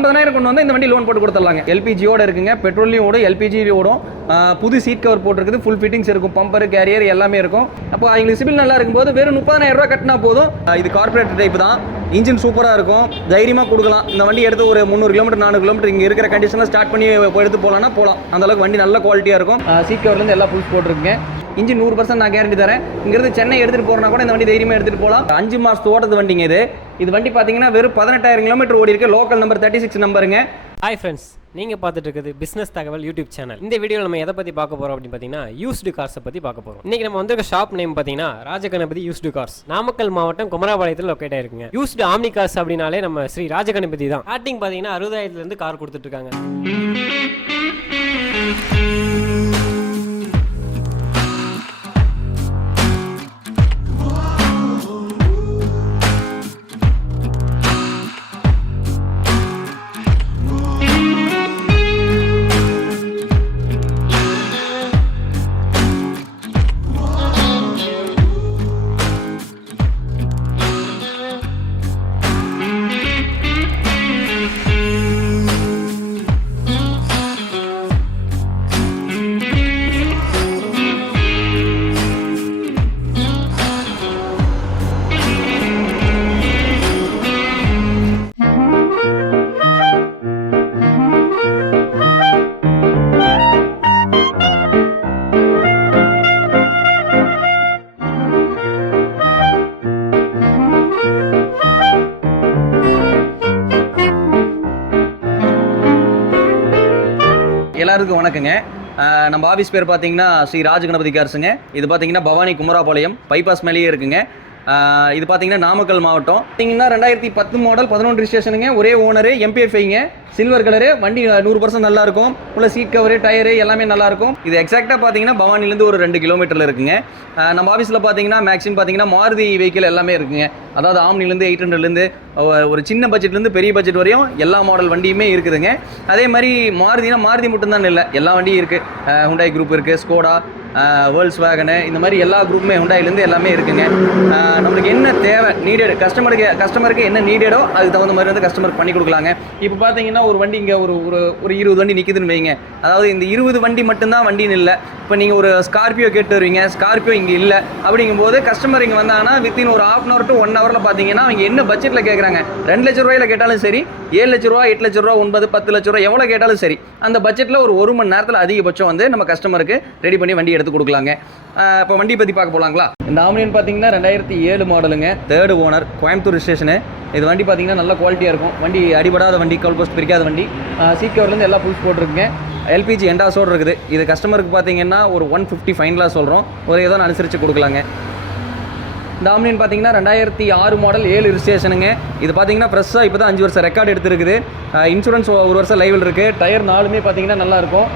50,000 கொண்டு வந்து இந்த வண்டி லோன் போட்டு கொடுத்துடலாங்க. எல்பிஜியோட இருக்குங்க, பெட்ரோல்லையும் ஓடும், எல்பிஜிலையும் ஓடும். புது சீட் கவர் போட்டிருக்குது, ஃபுல் ஃபிட்டிங்ஸ் இருக்கும், பம்பர் கேரியர் எல்லாமே இருக்கும். அப்போ அவங்களுக்கு சிபில் நல்லா இருக்கும்போது வெறும் 30,000 கட்டினா போதும். இது கார்பரேட் டைப் தான், இன்ஜின் சூப்பராக இருக்கும், தைரியமாக கொடுக்கலாம். இந்த வண்டி எடுத்து ஒரு 300 கிலோமீட்டர் 400 கிலோமீட்டர் இங்கே இருக்கிற கண்டிஷனில் ஸ்டார்ட் பண்ணி எடுத்து போகலான்னா போகலாம். அந்தளவுக்கு வண்டி நல்ல குவாலிட்டியாக இருக்கும். சீட் கவர்லேருந்து எல்லாம் புல்ஸ் போட்டிருக்குங்க. இன்ஜின் 100% நான் கேரண்டி தரேன். இங்கிருந்து சென்னை எடுத்துகிட்டு போகிறனா கூட இந்த வண்டி தைரியமாக எடுத்துகிட்டு போகலாம். 5 மாதத்து ஓட்டது வண்டிங்க இது வண்டி பார்த்தீங்கன்னா வெறும் 18,000 கிலோமீட்டர் ஓடி இருக்கு. Local number 36 நம்பருங்க. ஹாய் ஃப்ரெண்ட்ஸ், நீங்கள் பார்த்துட்டு இருக்குது பிஸ்னஸ் தகவல் யூடியூப் சேனல். இந்த வீடியோவில் நம்ம எதை பற்றி பார்க்க போகிறோம் அப்படின்னு பார்த்தீங்கன்னா யூஸ்டு கார்ஸை பற்றி பார்க்க போகிறோம். இன்றைக்கி நம்ம வந்திருக்க ஷாப் நேம் பார்த்தீங்கன்னா ராஜகணபதி யூஸ்டு கார்ஸ், நாமக்கல் மாவட்டம் குமராபாளையத்தில் லொக்கேட் ஆயிருக்குங்க. யூஸ்டு ஆம்னி கார்ஸ் அப்படின்னாலே நம்ம ஸ்ரீ ராஜகணபதி தான். ஸ்டார்டிங் பார்த்தீங்கன்னா 60,000 கார் கொடுத்துட்ருக்காங்க. எல்லாருக்கும் வணக்கங்க. நம்ம ஆஃபீஸ் பேர் பார்த்தீங்கன்னா ஸ்ரீ ராஜகணபதி கார்ஸுங்க. இது பார்த்தீங்கன்னா பவானி குமராபாளையம் பைபாஸ் மேலேயே இருக்குங்க. இது பார்த்தீங்கன்னா நாமக்கல் மாவட்டம். பார்த்தீங்கன்னா 2010 மாடல் 11 ரிஜிஸ்ட்ரேஷனுங்க. ஒரே ஓனரு, எம்பிஎஃப்ஐங்க, சில்வர் கலரு. வண்டி 100% நல்லா இருக்கும். உள்ள சீட் கவரு, டயரு எல்லாமே நல்லா இருக்கும். இது எக்ஸாக்டாக பார்த்தீங்கன்னா பவானிலேருந்து ஒரு 2 கிலோமீட்டரில் இருக்குங்க. நம்ம ஆஃபீஸில் பார்த்தீங்கன்னா மேக்ஸிமம் பார்த்தீங்கன்னா மாருதி வெஹிக்கிள் எல்லாமே இருக்குங்க. அதாவது ஆம்னிலேருந்து 800லேருந்து ஒரு சின்ன பட்ஜெட்லேருந்து பெரிய பட்ஜெட் வரையும் எல்லா மாடல் வண்டியுமே இருக்குதுங்க. அதே மாதிரி மாருதி மட்டும்தான் இல்லை, எல்லா வண்டியும் இருக்குது. ஹுண்டாய் குரூப் இருக்குது, ஸ்கோடா, வேர்ல்ஸ் வேகனு, இந்த மாதிரி எல்லா குரூப்புமே ஹுண்டாயிலேருந்து எல்லாமே இருக்குங்க. நம்மளுக்கு என்ன தேவை, நீடட் கஸ்டமருக்கு என்ன நீடடோ அதுக்கு தகுந்த மாதிரி வந்து கஸ்டமருக்கு பண்ணி கொடுக்கலாங்க. இப்போ பார்த்தீங்கன்னா ஒரு வண்டி இங்கே ஒரு 20 வண்டி நிற்குதுன்னு வைங்க. அதாவது இந்த 20 வண்டி மட்டும்தான் வண்டின்னு இல்லை. இப்போ நீங்கள் ஒரு ஸ்கார்பியோ கேட்டு வருவீங்க, ஸ்கார்பியோ இங்கே இல்லை. அப்படிங்கும்போது கஸ்டமர் இங்கே வந்தாங்கன்னா வித்தின் ஒரு 1/2 hour to 1 hour பார்த்தீங்கன்னா அவங்க என்ன பட்ஜெட்டில் கேட்குறாங்க, 2 லட்ச ரூபாயில் கேட்டாலும் சரி, 7 லட்ச ரூபா, 8 லட்ச ரூபா, 9, 10 லட்ச ரூபா எவ்வளோ கேட்டாலும் சரி, அந்த பட்ஜெட்டில் ஒரு 1 மணி நேரத்தில் அதிகபட்சம் வந்து நம்ம கஸ்டமருக்கு ரெடி பண்ணி வண்டி எடுத்து கொடுக்கலாங்க. இப்போ வண்டி பற்றி பார்க்க போகலாங்களா? இந்த ஆம்னியன் பார்த்தீங்கன்னா 2007 மாடலுங்க, 3rd ஓனர், கோயம்புத்தூர் ரிஜிஸ்ட்ரேஷனு. இது வண்டி பார்த்தீங்கன்னா நல்ல குவாலிட்டியாக இருக்கும். வண்டி அடிபடாத வண்டி, கவுல் போஸ்ட் பிரிக்காத வண்டி. சீட் கவர்லேருந்து எல்லா புல்ஸ் போட்டிருக்குங்க. எல்பிஜி எண்டாஸோடு இருக்குது. இது கஸ்டமருக்கு பார்த்தீங்கன்னா ஒரு 150 ஃபைனலாக சொல்கிறோம். ஒரு ஏதோ அனுசரித்து கொடுக்கலாங்க. இந்த ஆம்னியன் பார்த்தீங்கன்னா 2006 மாடல், 7 ரிஜிஸ்ட்ரேஷனுங்க. இது பார்த்தீங்கன்னா ஃப்ரெஷ்ஷாக இப்போ தான் 5 வருஷம் ரெக்கார்டு எடுத்துருக்குது. இன்சூரன்ஸ் 1 வருஷம் லைவில் இருக்குது. டயர் 4மே பார்த்தீங்கன்னா நல்லாயிருக்கும்.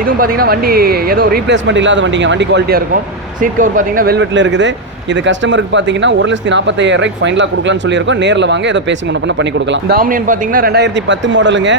இதுவும் பார்த்தீங்கன்னா வண்டி ஏதோ ரீப்ளேஸ்மெண்ட் இல்லாத வண்டிங்க, வண்டி குவாலிட்டியாக இருக்கும். சீட் கவர் பார்த்தீங்கன்னா வெல்வெட்டில் இருக்குது. இது கஸ்டமருக்கு பார்த்தீங்கன்னா 1,45,000 ஃபைனலாக கொடுக்கலான்னு சொல்லியிருக்கோம். நேரில் வாங்க, ஏதோ பேசி முன்ன பண்ணி கொடுக்கலாம். இந்த ஆம்னியன் பார்த்தீங்கன்னா 2010 மாடலுங்க.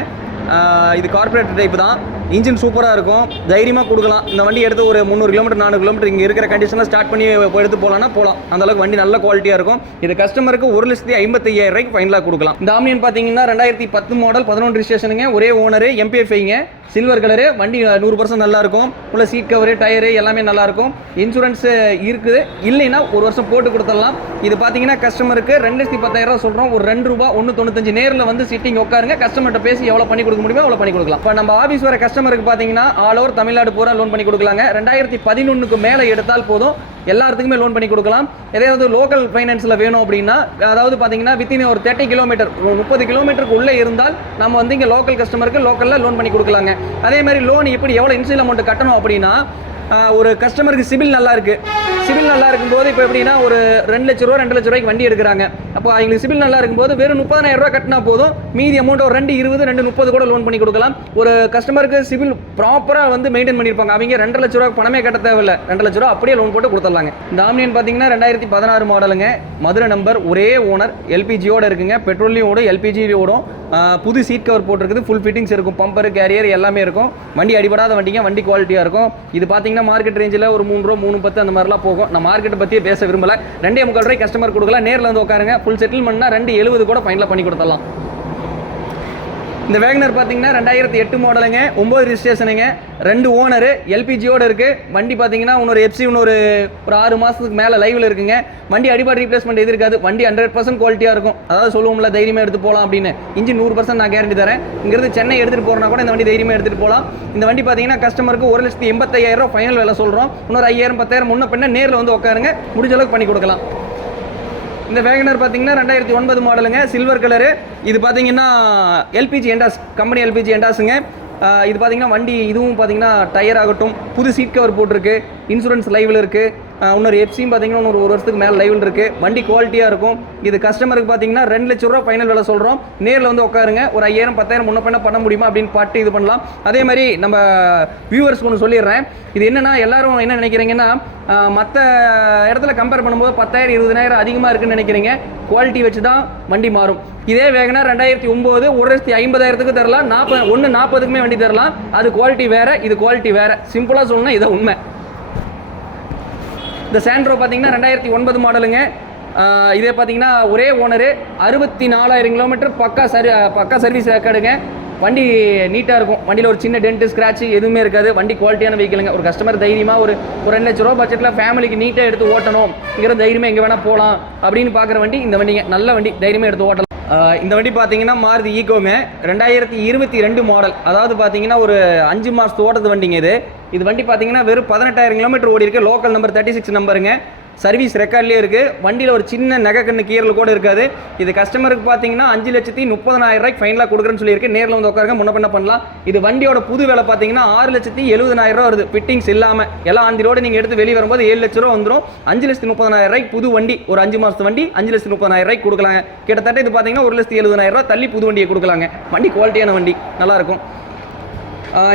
இது கார்பரேட் டைப் தான், இன்ஜின் சூப்பராக இருக்கும், தைரியமாக கொடுக்கலாம். இந்த வண்டி எடுத்து ஒரு 300 கிலோமீட்டர் 400 கிலோமீட்டர் இங்கே இருக்கிற கண்டிஷனில் ஸ்டார்ட் பண்ணி எடுத்து போகலான்னா போகலாம். அந்தளவுக்கு வண்டி நல்ல குவாலிட்டியாக இருக்கும். இது கஸ்டமருக்கு 1,55,000 ஃபைனலாக கொடுக்கலாம். இந்த ஆம்னியன் பார்த்தீங்கன்னா 2010 மாடல் 11 ரிஜிஸ்ட்ரேஷனுங்க. ஒரே ஓனரு, எம்பிஎஃப்ஐங்க, சில்வர் கலரு. வண்டி 100% நல்லா இருக்கும். உள்ள சீட் கவரு, டயரு எல்லாமே நல்லா இருக்கும். இன்சூரன்ஸ் இருக்குது, இல்லைன்னா 1 வருஷம் போட்டு கொடுத்துடலாம். இது பார்த்தீங்கன்னா கஸ்டமருக்கு 2,10,000 சொல்கிறோம். ஒரு ₹2 நேரில் வந்து சிட்டிங் உட்காருங்க, கஸ்டமர்கிட்ட பேசி எவ்வளோ பண்ணி கொடுக்க முடியுமோ அவ்வளோ பண்ணி கொடுக்கலாம். இப்போ நம்ம ஆஃபீஸ் வர கஸ்டமருக்கு பார்த்தீங்கன்னா ஆல் ஓவர் தமிழ்நாடு பூரா லோன் பண்ணி கொடுக்கலாங்க. 2011க்கு மேலே எடுத்தால் போதும், எல்லாத்துக்குமே லோன் பண்ணி கொடுக்கலாம். எதாவது லோக்கல் ஃபைனான்ஸில் வேணும் அப்படின்னா, அதாவது பார்த்தீங்கன்னா வித்தின் ஒரு 30 கிலோமீட்டர் 30 கிலோமீட்டருக்கு உள்ளே இருந்தால் நம்ம வந்து இங்கே லோக்கல் கஸ்டமருக்கு லோக்கலில் லோன் பண்ணி கொடுக்கலாங்க. அதே மாதிரி லோன் எப்படி எவ்வளோ இன்சியல் அமௌண்ட் கட்டணும் அப்படின்னா, ஒரு கஸ்டமருக்கு சிபில் நல்லா இருக்குது. சிபில் நல்லா இருக்கும்போது இப்போ எப்படின்னா ஒரு 2 லட்ச ரூபா 2 லட்ச ரூபாய்க்கு வண்டி எடுக்கிறாங்க. அப்போ அவங்களுக்கு சிபில் நல்லா இருக்கும்போது வெறும் 30,000 கட்டினா போதும். மீதி அமௌண்ட் ஒரு 2,20, 2,30 கூட லோன் பண்ணி கொடுக்கலாம். ஒரு கஸ்டமருக்கு சிபில் ப்ராப்பராக வந்து மெயின்டைன் பண்ணியிருப்பாங்க. அவங்க 2 லட்ச ரூபா பணமே கட்ட தேவையில்லை, 2 லட்ச ரூபா அப்படியே லோன் போட்டு கொடுத்துடலாங்க. இந்த ஆம்னியன் பார்த்தீங்கன்னா 2016 மாடலுங்க, மதுரை நம்பர், ஒரே ஓனர், எல்பிஜியோடு இருக்குங்க. பெட்ரோல்லையும் ஓடும், எல்பிஜிலையும் ஓடும். புது சீட் கவர் போட்டிருக்குது, ஃபுல் ஃபிட்டிங்ஸ் இருக்கும், பம்பர் கேரியர் எல்லாமே இருக்கும். வண்டி அடிபடாத வண்டிங்க, வண்டி குவாலிட்டியாக இருக்கும். இது பார்த்தீங்கன்னா மார்க்கெட் ரேஞ்சில் ஒரு 3 ரூபா 3.10 அந்த மாதிரிலாம் போகும். நான் மார்க்கெட்டை பற்றியே பேச விரும்பலை. 2.25 ரூபாய் கஸ்டமர் கொடுக்கலாம். நேரில் வந்து உட்காருங்க, ஃபுல் செட்டில்மெண்ட்னா 2,70 கூட ஃபைனலாக பண்ணி கொடுத்துடலாம். இந்த வேகனர் பார்த்தீங்கன்னா 2008 மாடலுங்க, 9 ரிஜிஸ்ட்ரேஷனுங்க, 2 ஓனரு, எல்பிஜியோடு இருக்குது. வண்டி பார்த்தீங்கன்னா இன்னொரு எஃப்சி ஒரு 6 மாதத்துக்கு மேலே லைவில் இருக்குங்க. வண்டி அடிபாடு ரீப்ளேஸ்மெண்ட் எது இருக்காது. வண்டி 100% குவாலிட்டியாக இருக்கும். அதாவது சொல்லுவோம்ல தைரியமாக எடுத்து போகலாம் அப்படின்னு. இன்ஜின் 100% நான் கேரண்டி தரேன். இங்கிருந்து சென்னை எடுத்துகிட்டு போகிறனா கூட இந்த வண்டி தைரியமாக எடுத்துகிட்டு போகலாம். இந்த வண்டி பார்த்தீங்கன்னா கஸ்டமருக்கு 1,85,000 ஃபைனல் விலை சொல்கிறோம். இன்னொரு 5,000 10,000 முன்ன பின்ன நேரில் வந்து உட்காருங்க, முடிஞ்ச அளவுக்கு பண்ணி கொடுக்கலாம். இந்த வேகனர் பார்த்தீங்கன்னா 2009 மாடலுங்க, சில்வர் கலரு. இது பார்த்தீங்கன்னா எல்பிஜி எண்டாஸ், கம்பெனி எல்பிஜி எண்டாஸுங்க. இது பார்த்தீங்கன்னா வண்டி இதுவும் பார்த்தீங்கன்னா டயர் ஆகட்டும், புது சீட் கவர் போட்டிருக்கு, இன்சூரன்ஸ் லைவில் இருக்குது. இன்னொரு எஃப்சியும் பார்த்தீங்கன்னா ஒரு வருஷத்துக்கு மேலே லைவில் இருக்குது. வண்டி குவாலிட்டியாக இருக்கும். இது கஸ்டமருக்கு பார்த்தீங்கன்னா 2 லட்ச ரூபா ஃபைனல் விலை சொல்கிறோம். நேரில் வந்து உட்காருங்க, ஒரு 5,000 10,000 முன்ன பண்ண முடியுமா அப்படின்னு பார்த்து இது பண்ணலாம். அதே மாதிரி நம்ம வியூவர்ஸ்க்கு ஒன்று சொல்லிடுறேன். இது என்னென்னா எல்லாரும் என்ன நினைக்கிறீங்கன்னா மற்ற இடத்துல கம்பேர் பண்ணும்போது 10,000 20,000 அதிகமாக இருக்குன்னு நினைக்கிறீங்க. குவாலிட்டி வச்சு தான் வண்டி மாறும். இதே வேகனா 2009 1,50,000 தரலாம், 40,000 வண்டி தரலாம். அது குவாலிட்டி வேறு, இது குவாலிட்டி வேறு. சிம்பிளாக சொல்லணும்னா இதை உண்மை. இந்த சாண்ட்ரோ பார்த்தீங்கன்னா 2009 மாடலுங்க. இதே பார்த்தீங்கன்னா ஒரே ஓனரு, 64,000 கிலோமீட்டர் பக்கா சர்வீஸ் ரெக்கார்டுங்க. வண்டி நீட்டாக இருக்கும். வண்டியில் ஒரு சின்ன டென்ட் ஸ்க்ராட்ச் எதுவுமே இருக்காது. வண்டி குவாலிட்டியான வெஹிக்கிளுங்க. ஒரு கஸ்டமர் தைரியமாக ஒரு 2 லட்ச ரூபா பட்ஜெட்டில் ஃபேமிலிக்கு நீட்டாக எடுத்து ஓட்டணும், இங்கிற தைரியமாக எங்கே வேணால் போகலாம் அப்படின்னு பார்க்குற வண்டி இந்த வண்டிங்க. நல்ல வண்டி, தைரியமாக எடுத்து ஓட்டலாம். இந்த வண்டி பார்த்தீங்கன்னா மாருதி ஈகோங்க, 2022 மாடல். அதாவது பார்த்தீங்கன்னா ஒரு 5 மாதத்து ஓட்டது வண்டிங்க இது. இது வண்டி பார்த்தீங்கன்னா வெறும் 18,000 கிலோமீட்டர் ஓடி இருக்குது. Local number 36 நம்பருங்க. சர்வீஸ் ரெக்கார்ட்லேயே இருக்குது. வண்டியில் ஒரு சின்ன நகைக்கண்ணு கீரல் கூட இருக்காது. இது கஸ்டமருக்கு பார்த்தீங்கன்னா 5,30,000 ஃபைனலாக கொடுக்குறேன்னு சொல்லியிருக்கு. நேரில் வந்து உட்காருங்க, முன்ன பண்ண பண்ணலாம். இது வண்டியோட புது விலை பார்த்தீங்கன்னா 6,70,000 வருது, ஃபிட்டிங்ஸ் இல்லாமல். எல்லாம் ஆன் தி ரோடு நீங்கள் எடுத்து வெளியே வரும்போது 7 லட்ச ரூபா வந்துடும். 5,30,000 புது வண்டி, ஒரு 5 மாதத்து வண்டி 5,30,000 கொடுக்கலாங்க. கிட்டத்தட்ட இது பார்த்தீங்கன்னா 1,70,000 தள்ளி புது வண்டியை கொடுக்கலாங்க. வண்டி குவாலிட்டியான வண்டி, நல்லாயிருக்கும்.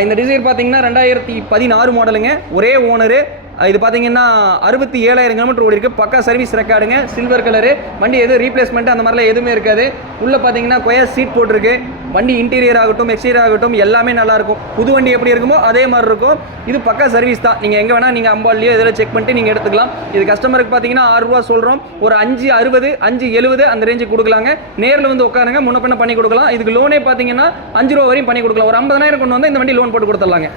இந்த டிசைர் பார்த்தீங்கன்னா 2016 மாடலுங்க, ஒரே ஓனரு. இது பார்த்தீங்கன்னா 67,000 கிலோமீட்டர் ஓடி இருக்குது. பக்கா சர்வீஸ் ரெக்கார்டுங்க, சில்வர் கலரு. வண்டி எதுவும் ரீப்ளேஸ்மெண்ட் அந்த மாதிரிலாம் எதுவுமே இருக்காது. உள்ளே பார்த்தீங்கன்னா கொயா சீட் போட்டிருக்கு. வண்டி இன்டீரியர் ஆகட்டும் எக்ஸ்டீரியர் ஆகட்டும் எல்லாமே நல்லாயிருக்கும். புது வண்டி எப்படி இருக்குமோ அதே மாதிரி இருக்கும். இது பக்கா சர்வீஸ் தான். நீங்கள் எங்கே வேணால் நீங்கள் அம்பாலியோ இதில் செக் பண்ணிட்டு நீங்கள் எடுத்துக்கலாம். இது கஸ்டமருக்கு பார்த்தீங்கன்னா 6 ரூபா சொல்கிறோம். ஒரு 5,60 5,70 அந்த ரேஞ்சுக்கு கொடுக்கலாங்க. நேரில் வந்து உட்காருங்க, முன்ன பண்ண பண்ணி கொடுக்கலாம். இதுக்கு லோனே பார்த்தீங்கன்னா 5 ரூபா வரையும் பண்ணி கொடுக்கலாம். ஒரு 50,000 கொண்டு வந்து இந்த வண்டி லோன் போட்டு கொடுத்துடலாங்க.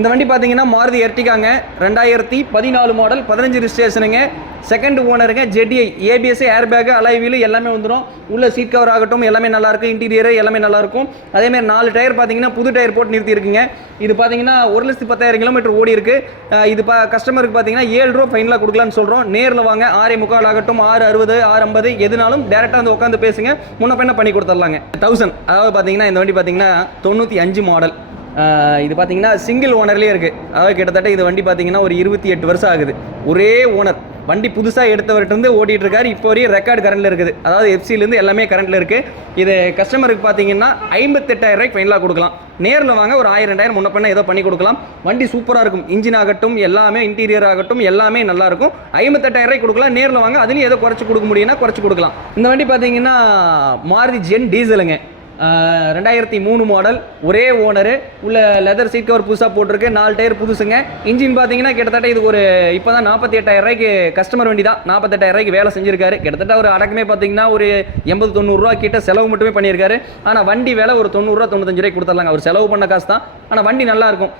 இந்த வண்டி பார்த்தீங்கன்னா மாருதி எர்டிகாங்க, 2014 மாடல், 15 ரிஜிஸ்ட்ரேஷனுங்க, செகண்ட் ஓனருங்க. ZDI ABS air bag alloy wheel எல்லாமே வந்துடும். உள்ள சீட் கவர் ஆகட்டும் எல்லாமே நல்லாயிருக்கும். இன்டீரியர் எல்லாமே நல்லாயிருக்கும். அதேமாதிரி 4 டயர் பார்த்தீங்கன்னா புது டயர் போட்டு நிறுத்தியிருக்குங்க. இது பார்த்தீங்கன்னா 1,10,000 கிலோமீட்டர் ஓடி இருக்குது. இது கஸ்டமருக்கு பார்த்தீங்கன்னா 7 ரூபா ஃபைனலாக கொடுக்கலான்னு சொல்கிறோம். நேரில் வாங்க, 6,45 ஆகட்டும் 6,60 6,50 எதுனாலும் டேரெக்டாக வந்து உட்காந்து பேசுங்க, முன்ன பின்ன பண்ணி கொடுத்துடலாங்க. 1000 அதாவது பார்த்தீங்கன்னா இந்த வண்டி பார்த்தீங்கன்னா 95 மாடல். இது பார்த்தீங்கன்னா சிங்கிள் ஓனர்லேயே இருக்குது. அதாவது கிட்டத்தட்ட இது வண்டி பார்த்தீங்கன்னா ஒரு 28 வருஷம் ஆகுது. ஒரே ஓனர். வண்டி புதுசாக எடுத்தவர்கிட்ட ஓட்டிகிட்டு இருக்காரு. இப்போ வரையும் ரெக்கார்டு கரண்டில் இருக்குது. அதாவது எஃப்சிலேருந்து எல்லாமே கரண்டில் இருக்குது. இது கஸ்டமருக்கு பார்த்தீங்கன்னா 58,000 ஃபைனலாக கொடுக்கலாம். நேரில் வாங்க, ஒரு 1,000 2,000 முன்ன பண்ண ஏதோ பண்ணி கொடுக்கலாம். வண்டி சூப்பராக இருக்கும். இன்ஜின் ஆகட்டும் எல்லாமே, இன்டீரியர் ஆகட்டும் எல்லாமே நல்லாயிருக்கும். 58,000 கொடுக்கலாம். நேரில் வாங்க, அதுலேயும் ஏதோ குறைச்சி கொடுக்க முடியும்னா குறைச்சி கொடுக்கலாம். இந்த வண்டி பார்த்தீங்கன்னா மாருதி ஜென் டீசலுங்க, 2003 மாடல், ஒரே ஓனரு. உள்ள லெதர் சீட் கவர் புதுசாக போட்டிருக்கு. 4 டயர் புதுசுங்க. இன்ஜின் பார்த்தீங்கன்னா கிட்டத்தட்ட இது ஒரு இப்போ தான் 48,000 கஸ்டமர் வண்டி தான். 48,000 வேலை செஞ்சிருக்காரு. கிட்டத்தட்ட ஒரு அடக்கமே பார்த்தீங்கன்னா ஒரு 80-90 ரூபா கிட்ட செலவு மட்டுமே பண்ணியிருக்காரு. ஆனால் வண்டி வேலை ஒரு 90 ரூபா 95 ரூபாய்க்கு கொடுத்துடலாங்க. அவர் செலவு பண்ண காசு தான். ஆனால் வண்டி நல்லாயிருக்கும்.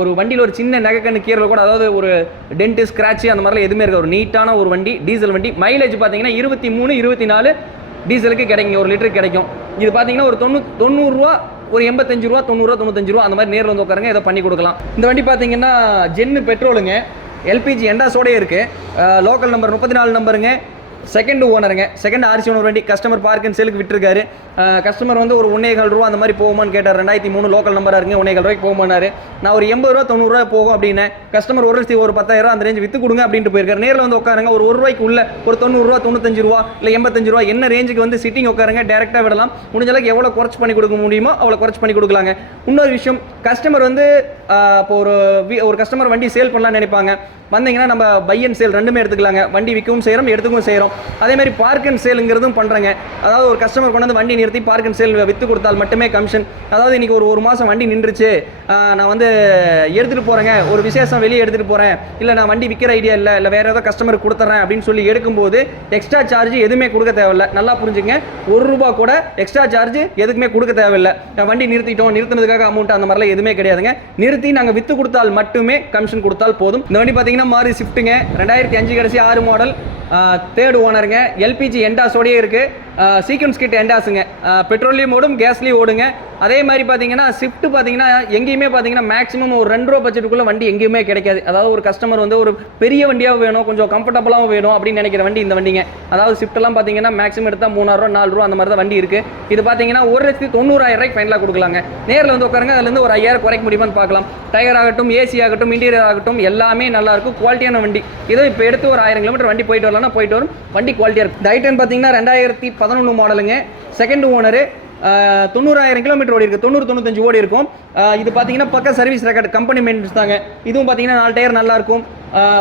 ஒரு வண்டியில் ஒரு சின்ன நகைக்கண்ணு கீரல் கூட, அதாவது ஒரு டென்ட்டு ஸ்க்ராட்சு அந்த மாதிரிலாம் எதுவுமே இருக்காது. ஒரு நீட்டான ஒரு வண்டி, டீசல் வண்டி. மைலேஜ் பார்த்தீங்கன்னா 23-24 டீசலுக்கு கிடைக்குங்க, 1 லிட்டருக்கு கிடைக்கும். இது பார்த்தீங்கன்னா ஒரு 90 ரூபா, ஒரு 85 ரூபா 90 ரூபா 95 ரூபா அந்த மாதிரி நேரில் வந்து உட்காருங்க, இதை பண்ணி கொடுக்கலாம். இந்த வண்டி பார்த்தீங்கன்னா ஜென்னு பெட்ரோலுங்க, எல்பிஜி எண்டாஸோடய இருக்குது. லோக்கல் நம்பர் 34 நம்பருங்க. செகண்ட் ஓனருங்க, செகண்ட் ஆர்சி ஓனர் வண்டி. கஸ்டமர் பார்க் அண்ட் சேலுக்கு விட்டுருக்காரு. கஸ்டமர் வந்து ஒரு 1,4 ரூபா அந்த மாதிரி போகுமான்னு கேட்டார். 2003 லோக்கல் நம்பராக இருக்குங்க, 1,4 ரூபாய்க்கு போகுமானாரு. நான் ஒரு 80 ரூபா 90 ரூபா போகும் அப்படின்னு. கஸ்டமர் ஒரு 10,000 அந்த ரேஞ்ச் விற்று கொடுங்க அப்படின்ட்டு போயிருக்காரு. நேரில் வந்து உட்காருங்க, ஒரு ரூபாய்க்கு உள்ள ஒரு 90 ரூபா 95 ரூபா இல்லை 85 ரூபா என்ன ரேஞ்சுக்கு வந்து சிட்டிங் உட்காருங்க, டேரெக்டாக விடலாம். முடிஞ்ச அளவுக்கு எவ்வளோ குறைச்சி பண்ணி கொடுக்க முடியுமோ அவ்வளோ குறைச்சி பண்ணி கொடுக்கலாங்க. இன்னொரு விஷயம், கஸ்டமர் வந்து இப்போ ஒரு கஸ்டமர் வண்டி சேல் பண்ணலாம்னு நினைப்பாங்க. வந்தீங்கன்னா நம்ம பை அண்ட் சேல் ரெண்டுமே எடுத்துக்கலாங்க. வண்டி விற்கவும் செய்கிறோம், எடுத்துக்கவும் செய்கிறோம். பண்ணுறோம். அதேமாதிரி பார்க் அண்ட் சேலுங்கிறதும் பண்ணுறேங்க. அதாவது ஒரு கஸ்டமர் கொண்டு வந்து வண்டி நிறுத்தி பார்க் அண்ட் சேல் விற்று கொடுத்தால் மட்டுமே கமிஷன். அதாவது இன்றைக்கி ஒரு மாதம் வண்டி நின்றுச்சு, நான் வந்து எடுத்துகிட்டு போகிறேங்க, ஒரு விசேஷம் வெளியே எடுத்துகிட்டு போகிறேன், இல்லை நான் வண்டி விற்கிற ஐடியா இல்லை வேறு ஏதோ கஸ்டமருக்கு கொடுத்துட்றேன் அப்படின்னு சொல்லி எடுக்கும்போது எக்ஸ்ட்ரா சார்ஜ் எதுவுமே கொடுக்க தேவையில்லை. நல்லா புரிஞ்சுங்க, ₹1 கூட எக்ஸ்ட்ரா சார்ஜ் எதுக்குமே கொடுக்க தேவையில்லை. வண்டி நிறுத்தினதுக்காக அமௌண்ட் அந்த மாதிரிலாம் எதுவுமே கிடையாதுங்க. நிறுத்தி நாங்கள் விற்று கொடுத்தால் மட்டுமே கமிஷன் கொடுத்தால் போதும். இந்த வண்டி பார்த்தீங்கன்னா மாறி ஸ்விஃப்ட்டுங்க, 2005 கடைசி 6 மாடல், 3rd ஓனருங்க, எல்பிஜி எண்டாஸோடயே இருக்குது. சீக்வன்ஸ் கிட் எண்டாஸுங்க, பெட்ரோல்லையும் ஓடும், கேஸ்லேயும் ஓடுங்க. அதே மாதிரி பார்த்தீங்கன்னா ஸ்விஃப்ட் பார்த்தீங்கன்னா எங்கேயுமே பார்த்தீங்கன்னா மேக்ஸிமம் ஒரு ₹2 பட்ஜெட்டுக்குள்ளே வண்டி எங்கேயுமே கிடைக்காது. அதாவது ஒரு கஸ்டமர் வந்து ஒரு பெரிய வண்டியாக வேணும், கொஞ்சம் கம்ஃபர்டபுளாகவும் வேணும் அப்படின்னு நினைக்கிற வண்டி இந்த வண்டிங்க. அதாவது ஸ்விஃப்ட்லாம் பார்த்தீங்கன்னா மேக்ஸிமம் எடுத்தால் ₹3000 ₹4000 அந்த மாதிரி தான் வண்டி இருக்குது. இது பார்த்தீங்கன்னா ₹1,90,000 ஃபைனலாக கொடுக்கலாங்க. நேரில் வந்து உட்காருங்க, அதுலேருந்து ஒரு 5000 குறைக்க முடியுமான்னு பார்க்கலாம். டயர் ஆகட்டும், ஏசி ஆகட்டும், இன்டீரியர் ஆகட்டும், எல்லாமே நல்லாயிருக்கும், குவாலிட்டியான வண்டி. இதோ இப்போ எடுத்து ஒரு 1000 கிலோமீட்டர் வண்டி போயிட்டு வரலாம்னா போயிட்டு வரும், வண்டி குவாலிட்டியாக இருக்கும். இந்த ஐட்டன் பார்த்தீங்கன்னா 2011 மாடலுங்க, 2nd ஓனரு, 90,000 கிலோமீட்டர் ஓடி இருக்குது, 90-95 ஓடி இருக்கும். இது பார்த்தீங்கன்னா பக்கம் சர்வீஸ் ரெக்கார்டு, கம்பெனி மெயின்டெனன்ஸ் தாங்க. இதுவும் பார்த்தீங்கன்னா 4 டயர் நல்லாயிருக்கும்,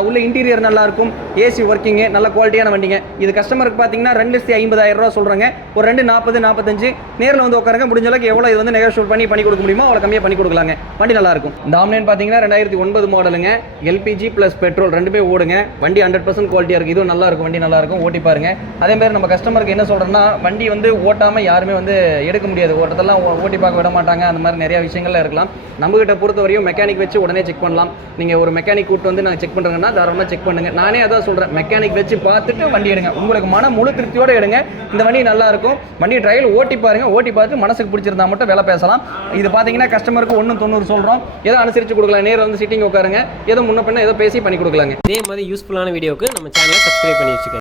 உள்ள இன்டீரியர் நல்லாயிருக்கும், ஏசி ஒர்க்கிங்கு, நல்ல குவாலிட்டியான வண்டிங்க. இது கஸ்டமருக்கு பார்த்தீங்கன்னா ₹2,50,000 சொல்கிறாங்க. ஒரு 2,40-45 நேரில் வந்து உட்காருங்க, முடிஞ்ச அளவுக்கு எவ்வளோ இது வந்து நெகோஷியேட் பண்ணி கொடுக்க முடியுமோ அவ்வளோ கம்மியாக பண்ணி கொடுக்கலாங்க. வண்டி நல்லாயிருக்கும். இந்த ஆம்லைன் பார்த்தீங்கன்னா 2009 மாடலுங்க, எல்பிஜி ப்ளஸ் பெட்ரோல் ரெண்டுமே ஓடுங்க. வண்டி 100% குவாலிட்டியாக இருக்குது. இதுவும் நல்லாயிருக்கும், வண்டி நல்லாயிருக்கும், ஓட்டி பாருங்க. அதேமாதிரி நம்ம கஸ்டமருக்கு என்ன சொல்கிறோன்னா, வண்டி வந்து ஓட்டாமல் யாருமே வந்து எடுக்க முடியாது, ஓட்டத்தெல்லாம் ஓட்டி பார்க்க விட மாட்டாங்க. அந்த மாதிரி நிறையா விஷயங்கள்லாம் இருக்கலாம். நம்மகிட்ட பொறுத்தவரையும் மெக்கானிக் வச்சு உடனே செக் பண்ணலாம். நீங்கள் ஒரு மெக்கானிக் கூட்டு வந்து நாங்கள் செக் பண்ணுறேங்கன்னா தாராளமாக செக் பண்ணுங்கள். நானே அதான் சொல்கிறேன், மெக்கானிக் வச்சு பார்த்துட்டு வண்டி எடுங்க, உங்களுக்கு முழு திருப்தியோடு எடுங்க. இந்த வண்டி நல்லாயிருக்கும். வண்டி ட்ரையல் ஓட்டி பாருங்கள், ஓட்டி பார்த்துட்டு மனசுக்கு பிடிச்சிருந்தா மட்டும் வேலை பேசலாம். இது பார்த்தீங்கன்னா கஸ்டமருக்கு 1,90 சொல்கிறோம், ஏதோ அனுசரித்து கொடுக்கலாம். நேரில் வந்து சிட்டிங் உட்காருங்க, ஏதோ முன்ன பின்ன ஏதோ பேசி பண்ணி கொடுக்கலாங்க. இதே மாதிரி யூஸ்ஃபுல்லான வீடியோக்கு நம்ம சேனலை சப்ஸ்கிரைப் பண்ணி வச்சுக்கோங்க.